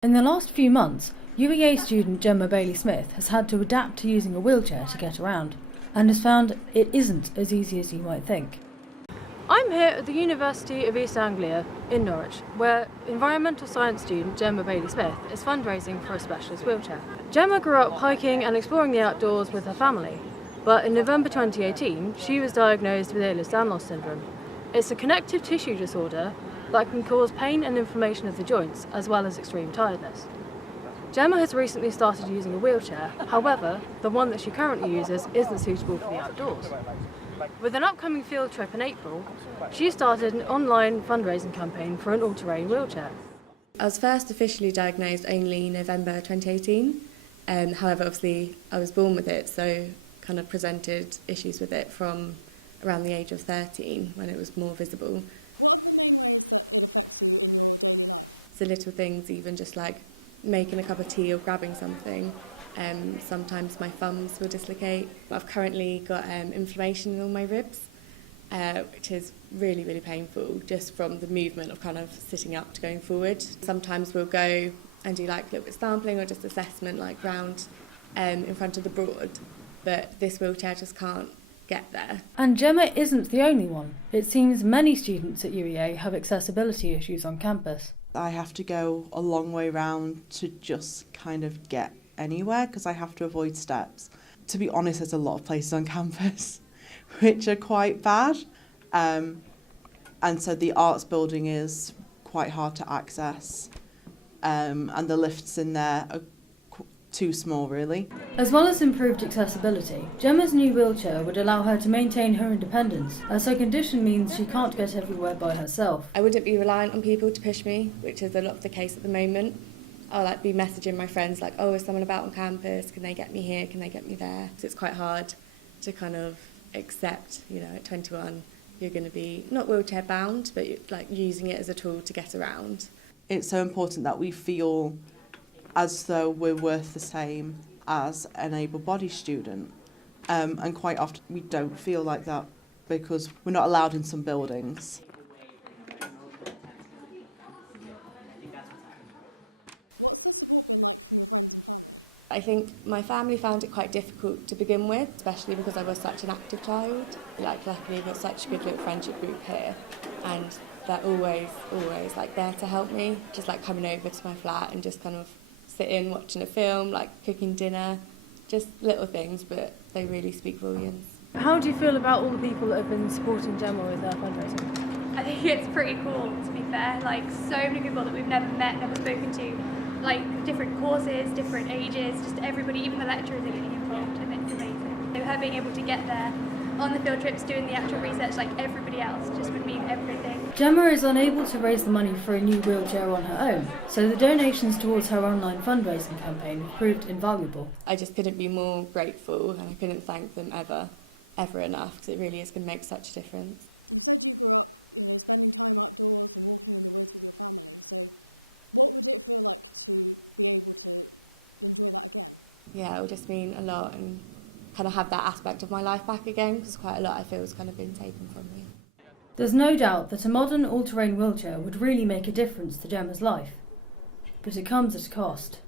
In the last few months, UEA student Gemma Bailey Smith has had to adapt to using a wheelchair to get around, and has found it isn't as easy as you might think. I'm here at the University of East Anglia in Norwich, where environmental science student Gemma Bailey Smith is fundraising for a specialist wheelchair. Gemma grew up hiking and exploring the outdoors with her family, but in November 2018 she was diagnosed with Ehlers-Danlos syndrome. It's a connective tissue disorder that can cause pain and inflammation of the joints, as well as extreme tiredness. Gemma has recently started using a wheelchair, however, the one that she currently uses isn't suitable for the outdoors. With an upcoming field trip in April, she started an online fundraising campaign for an all-terrain wheelchair. I was first officially diagnosed only November 2018, however obviously I was born with it, so kind of presented issues with it from around the age of 13 when it was more visible. The little things, even just like making a cup of tea or grabbing something. Sometimes my thumbs will dislocate. I've currently got inflammation in all my ribs, which is really, really painful just from the movement of kind of sitting up to going forward. Sometimes we'll go and do like a little bit of sampling or just assessment like round in front of the board, but this wheelchair just can't get there. And Gemma isn't the only one. It seems many students at UEA have accessibility issues on campus. I have to go a long way round to just kind of get anywhere because I have to avoid steps. To be honest, there's a lot of places on campus which are quite bad. And so the arts building is quite hard to access. And the lifts in there are too small, really. As well as improved accessibility, Gemma's new wheelchair would allow her to maintain her independence, as her condition means she can't get everywhere by herself. I wouldn't be reliant on people to push me, which is a lot of the case at the moment. I'll be messaging my friends oh, is someone about on campus? Can they get me here? Can they get me there? So it's quite hard to kind of accept, at 21, you're going to be not wheelchair bound, but using it as a tool to get around. It's so important that we feel as though we're worth the same as an able-bodied student. And quite often we don't feel like that because we're not allowed in some buildings. I think my family found it quite difficult to begin with, especially because I was such an active child. Luckily we've got such a good little friendship group here, and they're always there to help me, just coming over to my flat and just kind of sitting, watching a film, cooking dinner, just little things, but they really speak volumes. How do you feel about all the people that have been supporting Gemma with their fundraising? I think it's pretty cool, to be fair. So many people that we've never met, never spoken to, different courses, different ages, just everybody, even the lecturers are getting involved, and it's amazing. So her being able to get there on the field trips, doing the actual research like everybody else, just would mean everything. Gemma is unable to raise the money for a new wheelchair on her own, so the donations towards her online fundraising campaign have proved invaluable. I just couldn't be more grateful, and I couldn't thank them ever enough, because it really is going to make such a difference. Yeah, it will just mean a lot, and kind of have that aspect of my life back again, because quite a lot I feel has kind of been taken from me. There's no doubt that a modern all-terrain wheelchair would really make a difference to Gemma's life, but it comes at a cost.